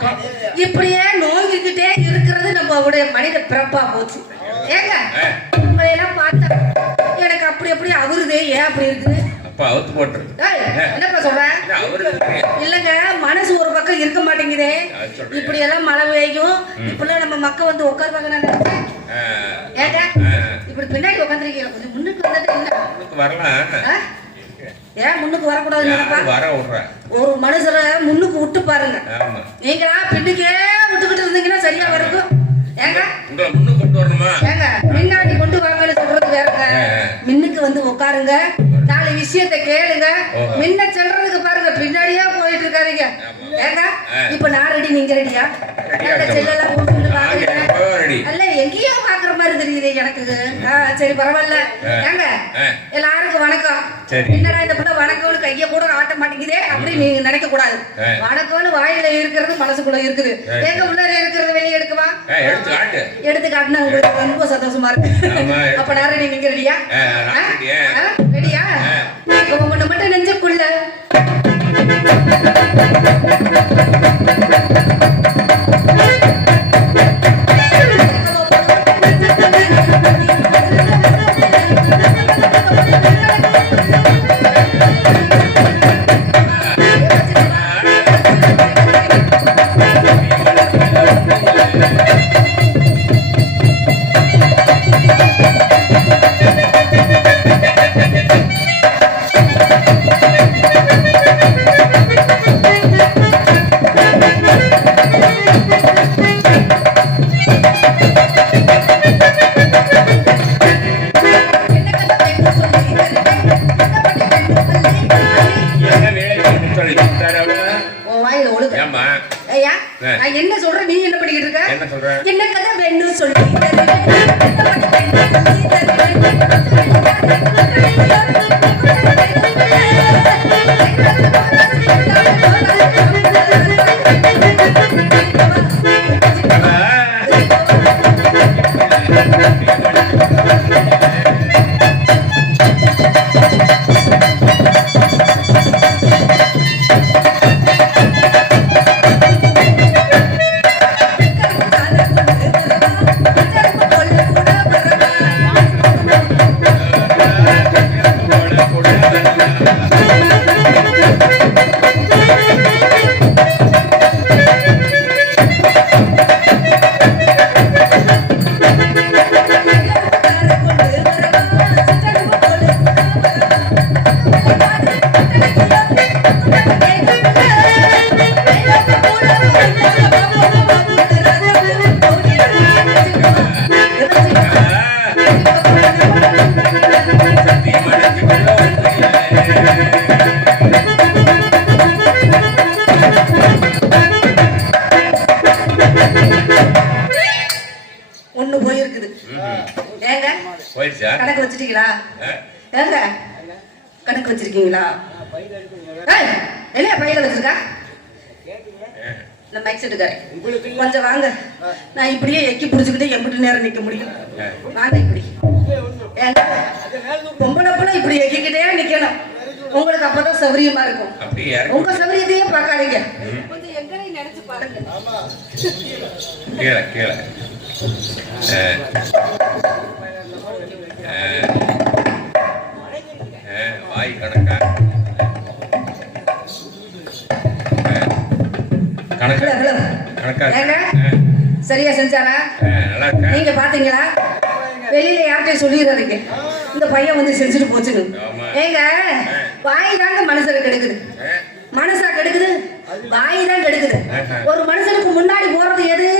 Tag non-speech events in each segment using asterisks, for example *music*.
நோக்கம் இப்படியே நோங்கிக்கிட்டே இருக்கிறது நம்மளுடைய மனித பிறப்பா போச்சு. ஏங்க? ஆ. உங்களை எல்லாம் பார்த்தா எனக்கு அப்படி அப்படி அவருதே. ஏன் அப்படி இருக்குது? அவுத்து என்னப்பா சொல்ற? என்ன அவரு இருக்கு? இல்லங்க மனசு ஒரு பக்கம் இருக்க மாட்டேங்குதே? இப்படி எல்லாம் மழை பெய்யும். இப்படிலாம் நம்ம மக்கள் வந்து உட்காருவாங்க ஏங்க? இப்படி பின்னாடி உட்காந்துருக்கீங்க. கொஞ்சம் முன்னுக்கு வந்துட்டு வரலாம்? ஏன் முன்னுக்கு வரக்கூடாதுன்னு வர ஒரு மனுஷரை முன்னுக்கு விட்டு பாருங்க. நீங்களா பின்னுக்கே விட்டுக்கிட்டு இருந்தீங்கன்னா சரியா இருக்கும் ஏங்க? உங்களை முன்னுக்கு கொண்டு வரணுமா? ஏங்க முன்னாடி கொண்டு வாங்கன்னு சொல்றது வேறங்க. முன்னுக்கு வந்து உட்காருங்க நாலு விஷயத்த கேளுங்க. முன்ன சொல்றதுக்கு பாருங்க பின்னாடியே போயிட்டு இருக்காதீங்க. ஏங்க. இப்ப நான் ரெடி நீங்க ரெடியா. செல்லெல்லாம் போட்டு நாங்க பாக்குறீங்க எப்பவோ ready. அல்ல எங்கேயோ தெரியுது எனக்கு. சரி பரவாயில்ல. ஏங்க. எல்லாருக்கும் வணக்கம். என்னடா இந்த பிள்ளை வணக்கம்னு கைய கூட ஆட்ட மாட்டேங்குதே? அப்படி நீங்க நினைக்க கூடாது. வணக்கம்னு வாயில இருக்கிறது மனசுக்குள்ள இருக்குது. எங்க உள்ள இருக்கிறது வெளியே எடுக்குமா எடுத்து காட்டு. எடுத்து காட்டினா உங்களுக்கு ரொம்ப சந்தோஷமா இருக்கு. அப்ப நான் ரெடி நீங்க ரெடியா. ரெடியா உங்க மட்டும் நெஞ்சுக்குள்ள. நான் என்ன சொல்றேன்? நீ என்ன பண்ணிக்கிட்டு இருக்க? என்ன சொல்ற? என்ன கதை வேணும் சொல்லி ஒண்ணு வச்சிருக்கீங்களா? ஏய், என்ன பையில வச்சிருக்கா? நான் மைக் செட்டுக்காரன் கொஞ்சம் வாங்க. நான் இப்படியே எக்கி புடிச்சுக்கிட்டு எம்பிட்டு நேரம் நிக்க முடியும். வாங்க இப்படி. பொம்பளை பிள்ளை இப்படி எக்கிக்கிட்டே நிக்கணும். உங்களுக்கு அப்பதான் சௌரியமா இருக்கும். உங்க சௌரியத்தையே பார்க்காதீங்க. கொஞ்சம் எங்களை நினைச்சு பாருங்க. வாய் கணக்கா. கணக்கா. சரியா செஞ்சாரா? நீங்க பாத்தீங்களா? வெளியில யார்கிட்டயும் சொல்லிடுறதுங்க இந்த பையன் வந்து செஞ்சுட்டு போச்சுன்னு. ஏங்க வாய் தாங்க மனுஷனை கெடுக்குது. மனசா கெடுக்குது? வாய் தான் கெடுக்குது. ஒரு மனுஷனுக்கு முன்னாடி போறது எது?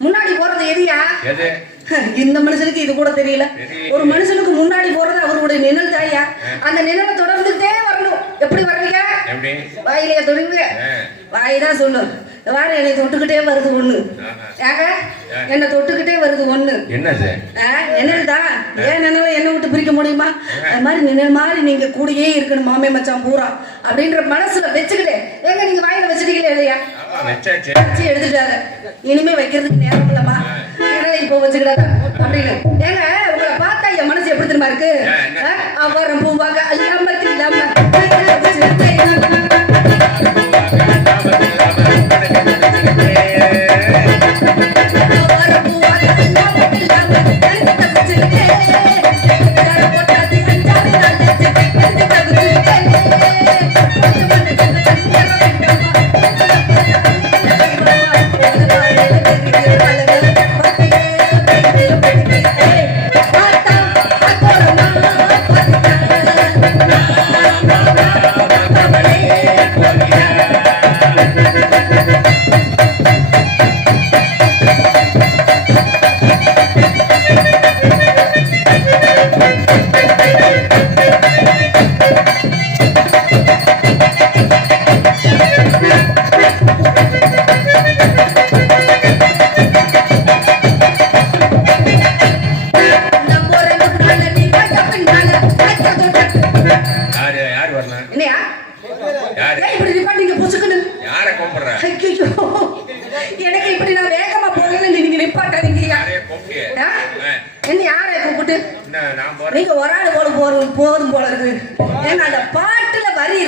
முன்னாடி போறது எரியா எது? *laughs* இந்த மனுஷனுக்கு இது கூட தெரியல. ஒரு மனுஷனுக்கு முன்னாடி போறது அவருடைய நிழல் தாயா? அந்த நிழலை தொடர்ந்துட்டே வரணும். எப்படி வர்றீங்க வாயிலையா தொடுங்க. ஆ. வாய் தான் சொல்லும். வார என்னை தொட்டுக்கிட்டே வருது ஒண்ணு. ஏங்க? என்னை தொட்டுக்கிட்டே வருது ஒண்ணு. என்னது? ஆ, நிழல் தான் ஏன் நிழலை என்னை விட்டு பிரிக்க முடியுமா? அது மாதிரி நிழல் மாதிரி நீங்க கூடயே இருக்கணும் மாமே மச்சான் பூரா. அப்படின்ற மனசுல வச்சுக்கிட்டு. ஏங்க நீங்க வாயில வச்சுட்டீங்களே இல்லையா? வச்சு எடுத்துட்டாரு. இனிமே வைக்கிறதுக்கு நேரம் இல்லம்மா. ஏன்னா இப்போ வச்சுக்கிட்டாங்க அப்படின்னு. ஏங்க உங்களை பார்த்தா என் மனசு எப்படி தெரியுமா இருக்கு? ஆ, என்ன? ஆ,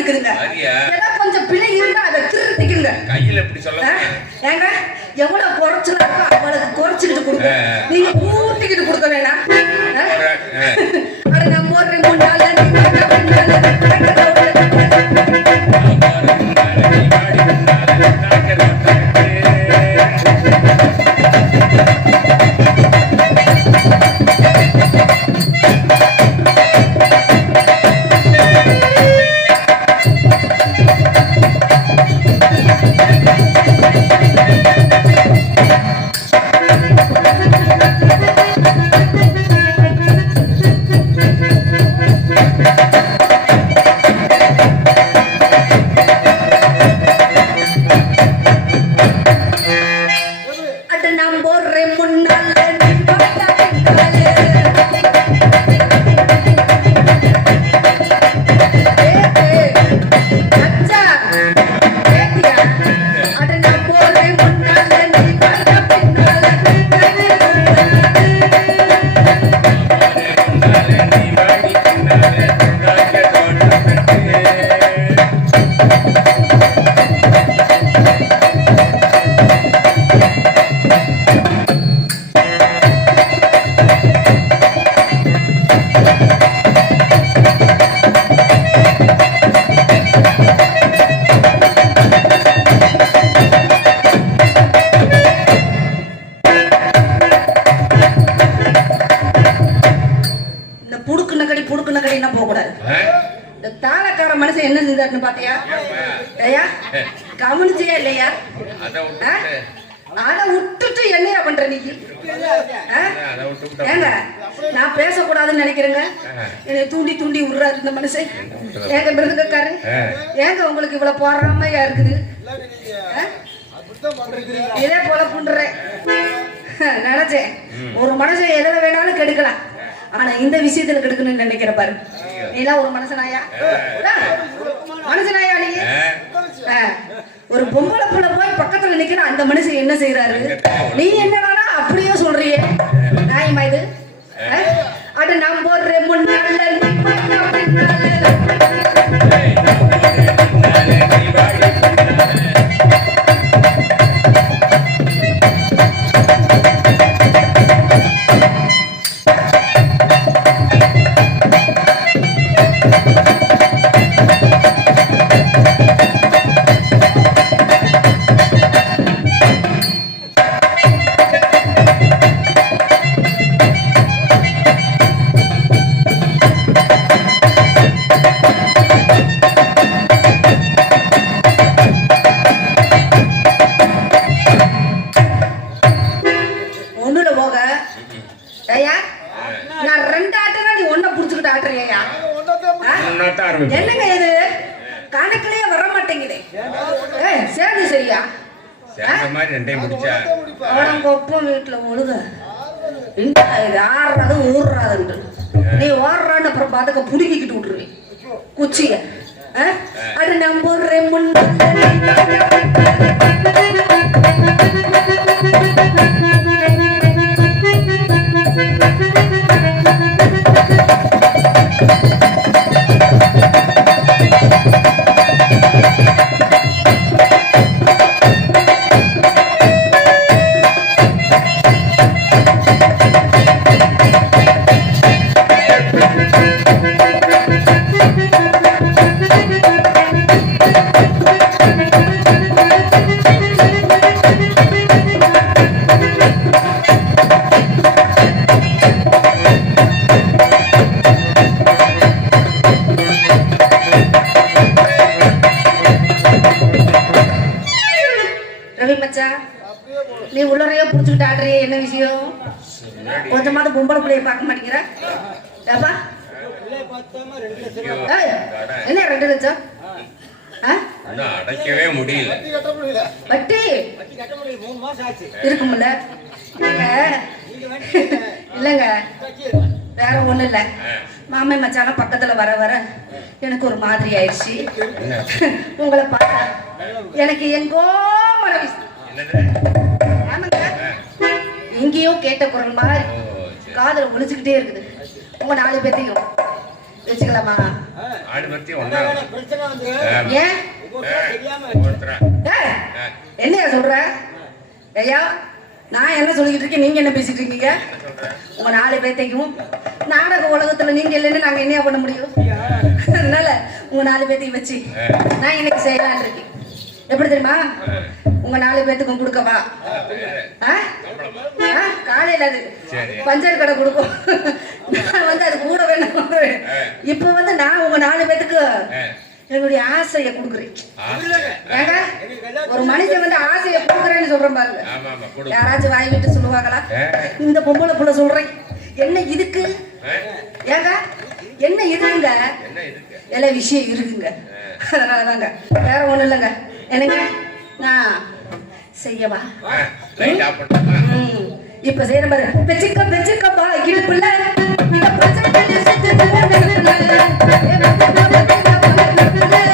இருக்குதுங்க. வரியா? ஏதோ கொஞ்சம் பிழை இருந்தா அதை திருத்திக்குங்க கையில எப்படி சொல்ல? ஏங்க எவ்வளவு குறைச்சலா இருக்கோ அவ்வளவு குறைச்சிக்கிட்டு கொடுங்க. நீங்க ஊட்டிக்கிட்டு கொடுக்க வேணாம். நான் போடுறேன் முன்னால நீ அதை விட்டுட்டு என்னையா பண்ற நீ? ஏங்க நான் பேசக்கூடாதுன்னு நினைக்கிறேங்க. என்னை தூண்டி தூண்டி விடுறாரு இந்த மனுஷன். ஏங்க மிருதக்காரு ஆ. ஏங்க உங்களுக்கு இவ்வளவு பொறாமையா இருக்குது? இதே போல புண்றேன் நினைச்சேன். ஒரு மனுஷன் எதுல வேணாலும் கெடுக்கலாம். ஆனா இந்த விஷயத்துல கெடுக்கணும்னு நினைக்கிற பாரு. நீலாம் ஒரு மனுஷனாயா? மனுஷனாயா நீ. ஒரு பொம்பளை புள்ள போய் பக்கத்துல நிக்கிற அந்த மனுஷன் என்ன செய்யறாரு நீ என்னடா அப்படியே சொல்றியே? நியாயமா இது? ஆ? அட நான் போடுறேன் முன்னால ரவி மச்சான் நீ உள்ளறையோ புடிச்சுக்கிட்டு ஆடுறியே என்ன விஷயம்? கொஞ்சமாவது பொம்பளை பிள்ளைய பார்க்க மாட்டேங்கிற? ஏப்பா? என்ன ரெண்டு லட்சம்? அடைக்கவே முடியல. வட்டி? இருக்கும்ல. இல்லைங்க. வேற ஒண்ணும் இல்ல. மாமே மச்சான பக்கத்துல வர வர எனக்கு ஒரு மாதிரி ஆயிடுச்சு. என்ன உங்களை பார்த்தா எனக்கு எங்கோ மனவி ஆமாங்க. எங்கேயோ கேட்ட குரல் மாதிரி காதுல ஒழிச்சுக்கிட்டே இருக்குது. உங்க நாலு பேத்தையும் வச்சுக்கலாமா? ஏன்? என்னையா சொல்ற? ஐயா நான் என்ன சொல்லிக்கிட்டு இருக்கேன்? நீங்க என்ன பேசிட்டு இருக்கீங்க? உங்க நாலு பேத்தையும் நாடக உலகத்துல நீங்க இல்லைன்னு நாங்க என்ன பண்ண முடியும்? அதனால உங்க நாலு பேத்தையும் வச்சு நான் இன்னைக்கு செய்யலாம்னு இருக்கேன். எப்படி தெரியுமா? உங்க நாலு பேத்துக்கும் கொடுக்கவா? காலையில அது சரி. பஞ்சர் கடை கொடுக்கும். நான் வந்து அது கூட வேணும். இப்போ வந்து நான் உங்க நாலு பேத்துக்கு என்னுடைய ஆசையை கொடுக்குறேன். ஒரு மனுஷன் வந்து ஆசையை கொடுக்குறேன்னு சொல்றேன் பாருங்க. யாராச்சும் வாய் விட்டு சொல்லுவாங்களா. இந்த பொம்பளை புள்ள சொல்றேன். என்ன இதுக்கு? ஏங்க என்ன இதுங்க? எல்லாம் விஷயம் இருக்குங்க. அதனாலதாங்க வேற ஒண்ணும் இல்லைங்க. என்னங்க? நான் செய்யவா? இப்ப செய்யற பாரு பெச்சுக்க பெச்சுக்கப்பா இடுப்புல. இந்த பச்சை செத்து நெருப்புல. Yeah. *laughs*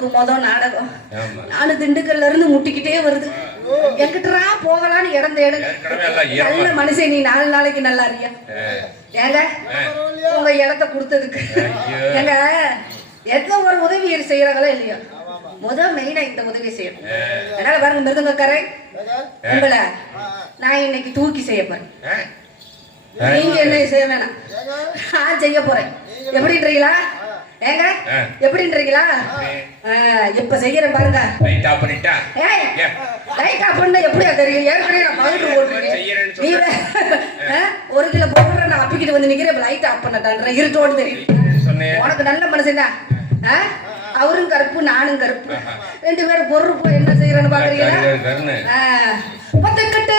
உங்களுக்கு மொதல் நாடகம். ஆமா. நாலு திண்டுக்கல்ல இருந்து முட்டிக்கிட்டே வருது. எங்கிட்டா போகலான்னு இடம். தேடுங்க நல்ல மனுஷன் நீ நாலு நாளைக்கு நல்லா இருக்கியா? ஏங்க உங்க இடத்த கொடுத்ததுக்கு. ஏங்க எந்த ஒரு உதவி செய்யறாங்களோ இல்லையோ? முதல் மெயினா இந்த உதவி செய்யணும். அதனால பாருங்க மிருதங்கக்காரன் உங்களை நான் இன்னைக்கு தூக்கி செய்ய போறேன்? நீங்க என்ன செய்ய வேணாம். நான் செய்ய போறேன். எப்படின்றீங்களா? ஏங்க. எப்படின்றீங்களா? இப்ப செய்யறேன் பாருங்க. லைட் ஆஃப் பண்ணிட்டா? ஏய் ஏன்? லைட் ஆஃப் பண்ண எப்படியா தெரியும்? ஏற்கனவே நான் பவுடர் போட்டுருக்கேன். நீ ஒரு கிலோ பவுடர் நான் அப்பிக்கிட்டு வந்து நிக்கிறேன். லைட் ஆஃப் பண்ணட்டான்ற இருட்டோடு தெரியும். உனக்கு நல்ல மனுஷன் தான் அவரும் கருப்பு நானும் கருப்பு. ரெண்டு பேரும் பொறுப்பு என்ன செய்யறேன்னு பாக்குறீங்களா? கருணு ஒத்துக்கிட்டு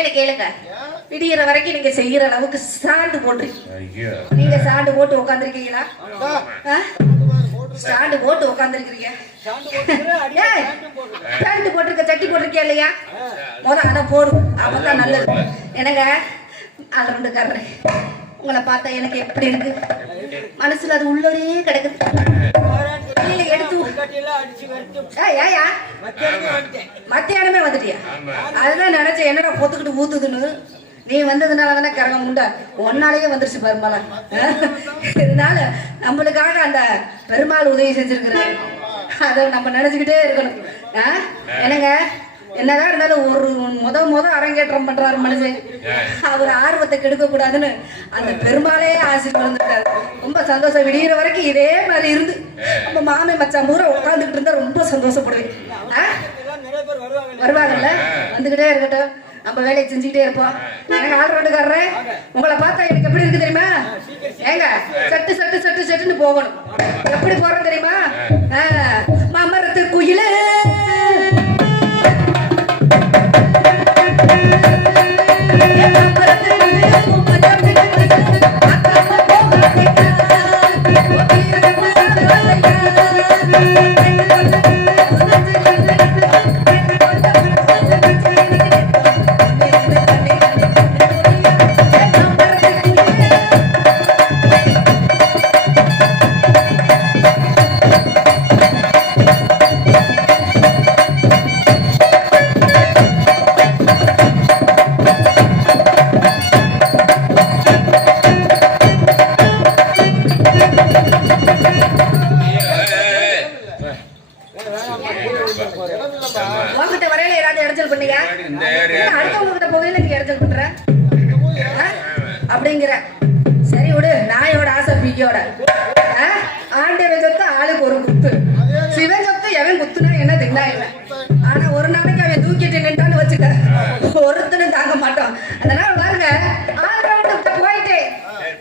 ஏன்னு கேளுங்க. விடியிற வரைக்கும் நீங்க செய்யற அளவுக்கு சாண்டு போட்டுருக்கீங்க. நீங்க சாண்டு போட்டு உட்காந்துருக்கீங்களா ஸ்டாண்டு போட்டு உட்காந்துருக்கீங்க பேண்ட் போட்டிருக்க சட்டி போட்டிருக்கியா இல்லையா? முத அதை போடும் அப்பதான் நல்லது. என்னங்க? அது ரெண்டு கர்றேன் உங்களை பார்த்தா எனக்கு எப்படி இருக்கு? மனசுல அது உள்ளோரே கிடக்குது. எடுத்து மத்தியானமே வந்துட்டியா அதுதான் நினைச்சேன் என்னடா பொத்துக்கிட்டு ஊத்துதுன்னு. நீ வந்ததுனால தானே கரகம் உண்டா? ஒன்னாலேயே வந்துருச்சு பெருமாள்? இதனால நம்மளுக்காக அந்த பெருமாள் உதவி செஞ்சிருக்கிறாரு. அதை நம்ம நினைச்சுக்கிட்டே இருக்கணும். ஆ? என்னங்க? என்னதான் இருந்தாலும் ஒரு முத முத அரங்கேற்றம் பண்றாரு மனுஷன். அவர் ஆர்வத்தை கெடுக்க கூடாதுன்னு அந்த பெருமாளே ஆசீர்வதிருக்காரு ரொம்ப சந்தோஷம். விடிகிற வரைக்கும் இதே மாதிரி இருந்து. நம்ம மாமே மச்சான் பூரா உட்காந்துக்கிட்டு இருந்தா ரொம்ப சந்தோஷப்படுவேன். ஆ? வருவாங்கல்ல? வந்துகிட்டே இருக்கட்டும். நம்ம வேலையை செஞ்சுக்கிட்டே இருப்போம். எனக்கு ஆள் ரோட்டுக்காரரே உங்களை பார்த்தா எனக்கு எப்படி இருக்கு தெரியுமா? ஏங்க சட்டு சட்டு சட்டு சட்டுன்னு போகணும். எப்படி போறோம் தெரியுமா?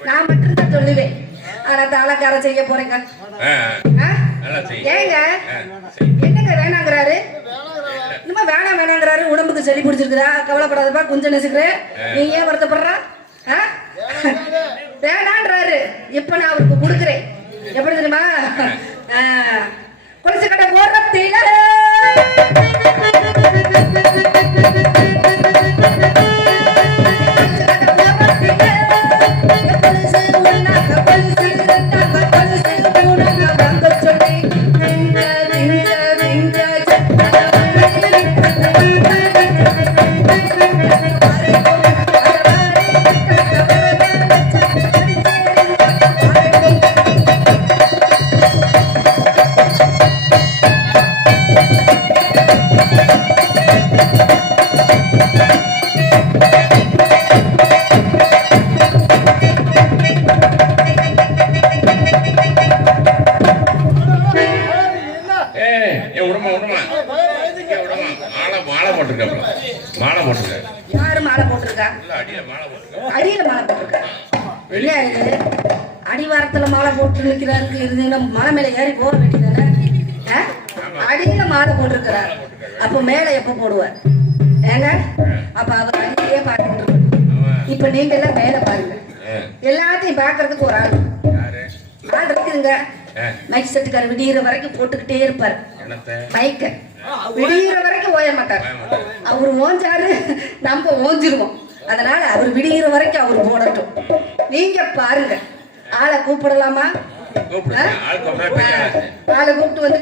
நான் மட்டும்தான் சொல்லுவேன். ஆனா தாளக்கார செய்ய போறேங்க. ஏங்க. என்னங்க வேணாங்கிறாரு? இன்னுமா வேணாம் வேணாங்கிறாரு. உடம்புக்கு சளி பிடிச்சிருக்குதா? கவலைப்படாதப்பா கொஞ்சம் நெசுக்கிறேன் நீ ஏன் வருத்தப்படுறா? வேணான்றாரு இப்ப நான் அவருக்கு கொடுக்குறேன். எப்படி தெரியுமா? கொலுசு கடை ஓரத்தில. இது அடிவாரத்துல மாலை போட்டு நிக்கிறாருக்கு இருந்தீங்கன்னா மலை மேல ஏறி போக வேண்டியதானே? ஆ? அடியில மாலை போட்டிருக்கிறார். அப்ப மேல எப்ப போடுவார்? ஏங்க? அப்ப அவர் அடியிலேயே இருக்கணும். இப்ப நீங்க எல்லாம் மேல பாருங்க. எல்லாத்தையும் பாக்குறதுக்கு ஒரு ஆள். யாரு? ஆள் இருக்குதுங்க. மைக் செட்டுக்கார விடியிற வரைக்கும் போட்டுக்கிட்டே இருப்பார். என்னத்த? மைக்க விடியிற வரைக்கும் ஓய மாட்டார். அவர் ஓஞ்சாரு நம்ம ஓஞ்சிருவோம். அதனால அவர் விடியிற வரைக்கும் அவர் போடட்டும் நீங்க பாருங்க. ஆளை கூப்பிடலாமா. ஆளை கூப்பிட்டு வந்து